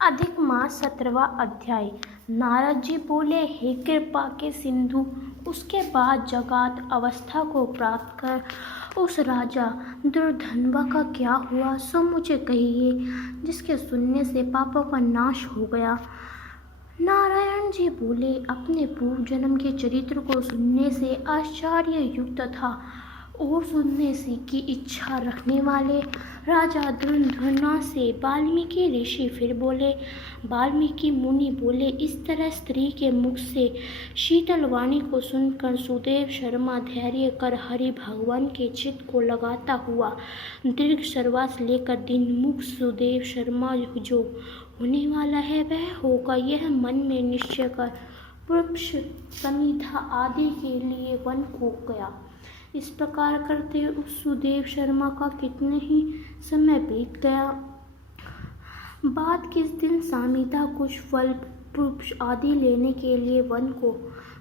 अधिक मास 17वां अध्याय। नारद जी बोले, हे कृपा के सिंधु, उसके बाद जगात अवस्था को प्राप्त कर उस राजा दुर्धनवा का क्या हुआ, सो मुझे कहिए, जिसके सुनने से पापों का नाश हो गया। नारायण जी बोले, अपने पूर्व जन्म के चरित्र को सुनने से आश्चर्य युक्त था और सुनने से की इच्छा रखने वाले राजा दुर्धना से वाल्मीकि ऋषि फिर बोले। वाल्मीकि मुनि बोले, इस तरह स्त्री के मुख से शीतल वाणी को सुनकर सुदेव शर्मा धैर्य कर हरि भगवान के चित्त को लगाता हुआ दीर्घ श्वास लेकर दिन मुख सुदेव शर्मा जो होने वाला है वह होगा, यह मन में निश्चय कर वृक्ष समिधा आदि के लिए वन को गया। इस प्रकार करते उस सुदेव शर्मा का कितने ही समय बीत गया। बाद किस दिन सामिता कुछ फल पुष्प आदि लेने के लिए वन को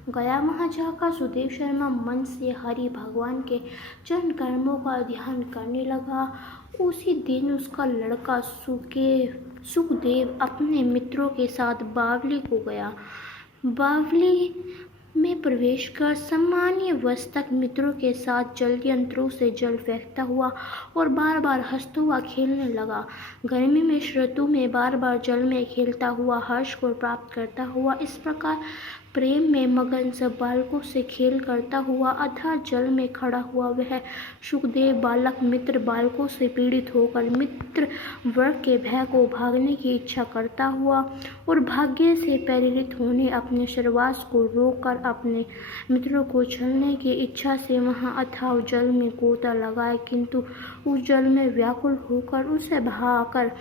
गया। वहां जाकर सुदेव शर्मा मन से हरि भगवान के चरण कर्मों का ध्यान करने लगा। उसी दिन उसका लड़का सुखदेव अपने मित्रों के साथ बावली को गया। बावली में प्रवेश कर सामान्य वस्तक मित्रों के साथ जल यंत्रों से जल फेंकता हुआ और बार बार हंसता हुआ खेलने लगा। गर्मी में ऋतु में बार बार जल में खेलता हुआ हर्ष को प्राप्त करता हुआ इस प्रकार प्रेम में मगन सब बालकों से खेल करता हुआ अथाह जल में खड़ा हुआ वह सुखदेव बालक मित्र बालकों से पीड़ित होकर मित्र वर्ग के भय को भागने की इच्छा करता हुआ और भाग्य से प्रेरित होने अपने श्वास को रोककर अपने मित्रों को छलने की इच्छा से वहां अथाह जल में गोता लगाए, किंतु उस जल में व्याकुल होकर उसे बहाकर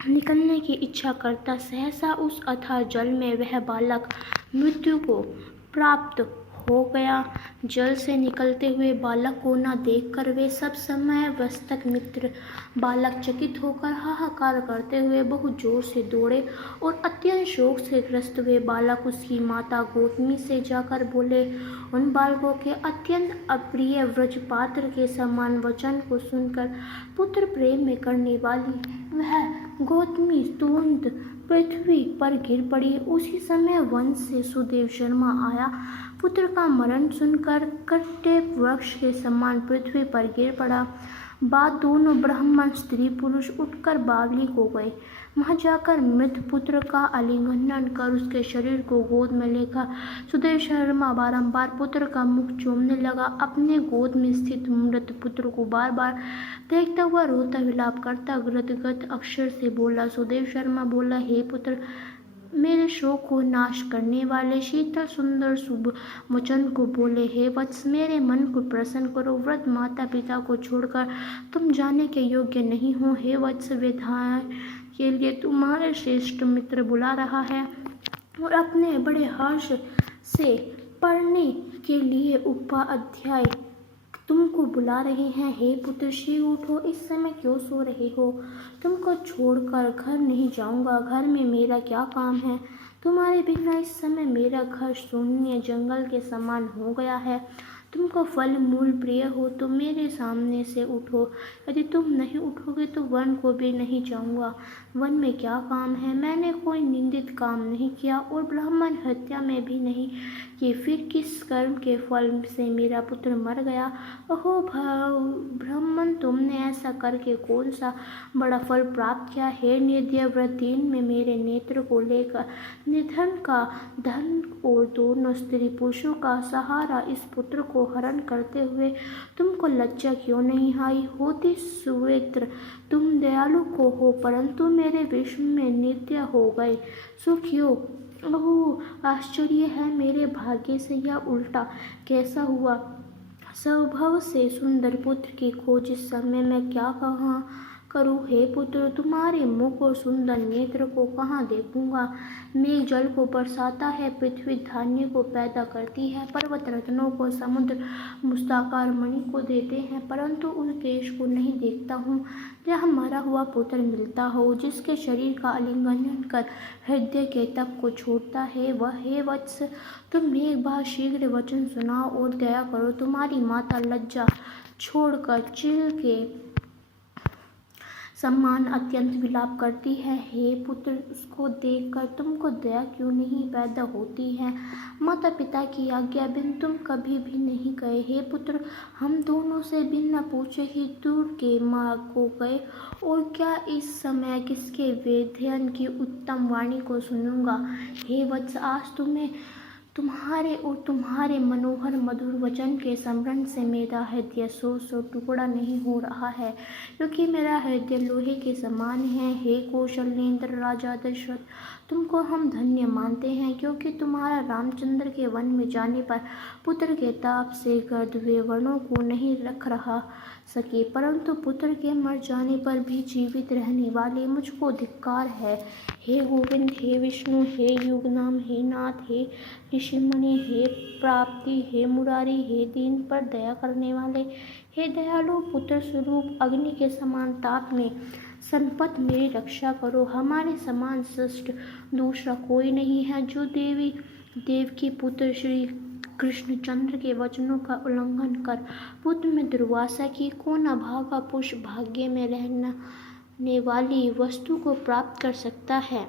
निकलने की इच्छा करता सहसा उस अथाह जल में वह बालक मृत्यु को प्राप्त हो गया। जल से निकलते हुए बालक को न देखकर वे सब समय वस्तक मित्र बालक चकित होकर हाहाकार करते हुए बहुत जोर से दौड़े और अत्यंत शोक से ग्रस्त हुए बालक उसकी माता गौतमी से जाकर बोले। उन बालकों के अत्यंत अप्रिय व्रजपात्र के समान वचन को सुनकर पुत्र प्रेम में करने वाली वह गौतमी तुरंत पृथ्वी पर गिर पड़ी। उसी समय वन से सुदेव शर्मा आया। पुत्र का मरण सुनकर कट्टे वृक्ष के समान पृथ्वी पर गिर पड़ा। बाद दोनों ब्राह्मण स्त्री पुरुष उठकर बावली को गए। वहां जाकर मृत पुत्र का आलिंगन कर उसके शरीर को गोद में लेकर सुदेव शर्मा बारंबार पुत्र का मुख चूमने लगा। अपने गोद में स्थित मृत पुत्र को बार बार देखता हुआ रोता विलाप करता गदगद अक्षर से बोला। सुदेव शर्मा बोला, हे पुत्र, मेरे शोक को नाश करने वाले शीतल सुंदर शुभ वचन को बोले। हे वत्स, मेरे मन को प्रसन्न करो। वृद्ध माता पिता को छोड़कर तुम जाने के योग्य नहीं हो। हे वत्स, विधान के लिए तुम्हारे श्रेष्ठ मित्र बुला रहा है और अपने बड़े हर्ष से पढ़ने के लिए उपाध्याय तुमको बुला रहे हैं। हे पुत्र, शीघ्र उठो, इस समय क्यों सो रहे हो? तुमको छोड़कर घर नहीं जाऊंगा। घर में मेरा क्या काम है? तुम्हारे बिना इस समय मेरा घर शून्य जंगल के समान हो गया है। तुमको फल मूल प्रिय हो तो मेरे सामने से उठो। यदि तुम नहीं उठोगे तो वन को भी नहीं जाऊंगा। वन में क्या काम है? मैंने कोई निंदित काम नहीं किया और ब्राह्मण हत्या में भी नहीं कि फिर किस कर्म के फल से मेरा पुत्र मर गया? ओहो ब्राह्मण, तुमने ऐसा करके कौन सा बड़ा फल प्राप्त किया? हे निर्दय व्रत, दिन में मेरे नेत्र को लेकर निधन का धन और दोनों स्त्री पुरुषों का सहारा इस पुत्र को हरण करते हुए तुमको लज्जा क्यों नहीं आई? होती सुवेत्र तुम दयालु को हो, परंतु मेरे विश्व में नित्य हो गए। सो क्यों? ओह आश्चर्य है, मेरे भाग्य से यह उल्टा कैसा हुआ? स्वभाव से सुंदर पुत्र की खोज इस समय मैं क्या कहाँ करूँ? हे पुत्र, तुम्हारे मुख और सुंदर नेत्र को कहाँ देखूंगा? मेघ जल को बरसाता है, पृथ्वी धान्य को पैदा करती है, पर्वत रत्नों को, समुद्र मुक्ताकार मणि को देते हैं, परंतु उस देश को नहीं देखता हूँ जहाँ मरा हुआ पुत्र मिलता हो, जिसके शरीर का आलिंगन कर हृदय के तप को छोड़ता है वह। हे वत्स, तुम एक बार शीघ्र वचन सुनाओ और दया करो। तुम्हारी माता लज्जा छोड़कर चिल के सम्मान अत्यंत विलाप करती है। हे पुत्र, उसको देखकर तुमको दया क्यों नहीं पैदा होती है? माता पिता की आज्ञा बिन तुम कभी भी नहीं गए। हे पुत्र, हम दोनों से बिना पूछे ही दूर के मार्ग को गए, और क्या इस समय किसके वेदन की उत्तम वाणी को सुनूंगा? हे वत्स, आज तुम्हारे और तुम्हारे मनोहर मधुर वचन के स्मरण से मेरा हृदय सौ टुकड़ा नहीं हो रहा है, क्योंकि मेरा हृदय लोहे के समान है। हे कौशलेंद्र राजा दशरथ, तुमको हम धन्य मानते हैं, क्योंकि तुम्हारा रामचंद्र के वन में जाने पर पुत्र के ताप से गर्द हुए वर्णों को नहीं रख रहा सके, परंतु पुत्र के मर जाने पर भी जीवित रहने वाले मुझको धिक्कार है। हे गोविंद, हे विष्णु, हे युगनाम, हे नाथ, हे ऋषिमुनि, हे प्राप्ति, हे मुरारी, हे दीन पर दया करने वाले, हे दयालु पुत्र स्वरूप अग्नि के समान ताप में संपत मेरी रक्षा करो। हमारे समान श्रेष्ठ दूसरा कोई नहीं है, जो देव की पुत्र श्री कृष्णचंद्र के वचनों का उल्लंघन कर पुत्र में दुर्वासा की को न भागा पुष्प भाग्य में रहने वाली वस्तु को प्राप्त कर सकता है।